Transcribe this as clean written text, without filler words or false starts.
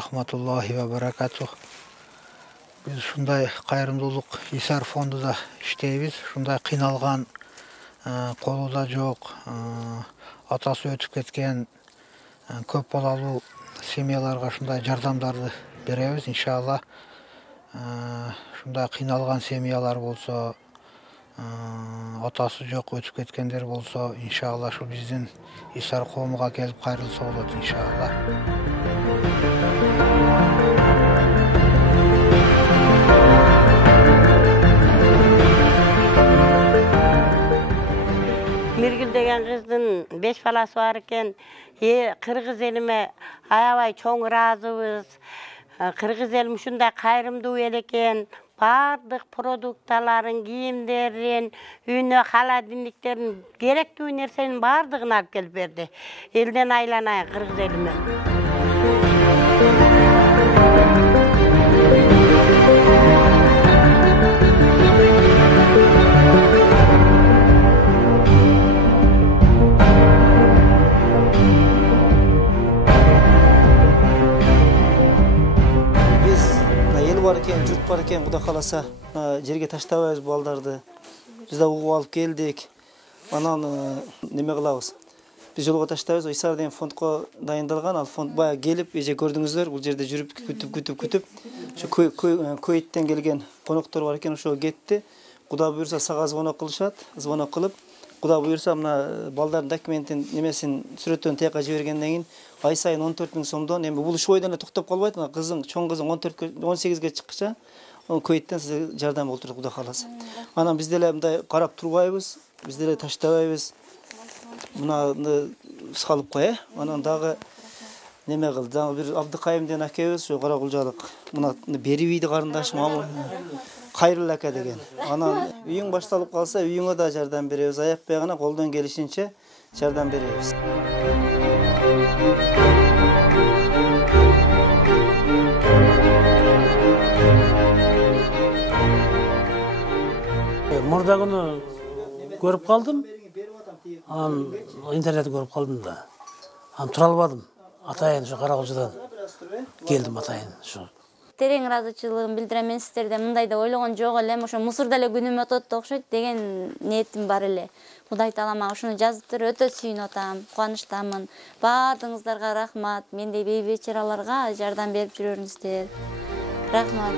рахматуллахи ва баракатух. Biz şunday кайрымдуулук Исар фондуда иштейбиз. Шундай кыйналган, колуда жок, атасы өтүп кеткен көп балалуу семьяларга шундай жардамдарды беребиз. Иншалла, шундай кыйналган семьялар болсо, атасы жок өтүп кеткендер болсо, иншалла шу биздин Исар коомуга келип кайрылса болот, иншалла. Миргүл деген кыздын 5 баласы бар экен. Кыргыз элиме аябай чоң ыраазыбыз. Кыргыз элим ушундай кайрымдуу эл экен. Бардык продукталарын, кийимдерин, үйүнө холодильниктерин, керектүү нерсенин бардыгын алып келип берди. Элден айланайын кыргыз элиме. Бар екен, жұрт бар екен, Құда қаласа, жерге таштабайбыз балдарды. Біз да угуп алып келдик. Анан неме кылабыз? Біз жолго таштабайбыз. Исар деген фондко дайындалган. Ал фонд бая келип, эже көрдүңүздөр, бул жерде жүрүп күтүп. Ошо Куейттен келген коноктор бар экен, ошо кетти. Куда буйрса сага звонок кылышат, звонок кылып, Куда буйрса мына балдардын документин немесин сүрөттөн тияка жибергенден кийин ай сайын 14 000 сомдон, эми бул ушул бойдон эле токтоп калбайт. Мына кызың, чоң кызың 18ге чыккыча, Куейттен сизге жардам болтурат Куда кааласа. Анан биз деле мындай карап турбайбыз, биз деле таштабайбыз. Мына салып кой, Анан дагы неме кылды. Дагы бир Абдыкайым деген акебиз, ошо Кара Кулжалык. Мына Берибийди карындашым Кайрыл ака деген. Анан үйүң башталып калса, үйүңө да жардам беребиз. Аяк бягына колдон келишинче жардам беребиз. Мурда күнү көрүп калдым. Анан интернетте көрүп калдым да. Анан тура албадым. Атайын ошо Кара Кулжадан келдим, атайын ошо. Терең ыраазычылыгын билдирем. Мен сиздерде мындай деп ойлогон жок элем. Ошо мусордо эле күнүм өтөт окшойт деген ниетим бар эле. Кудай таалама ушуну жазыптыр, өтө сүйүнүп атам, кубанычтамын. Баардыгыңыздарга рахмат. Мендей бейбечараларга жардам берип жүрөрүңүздөр. Рахмат.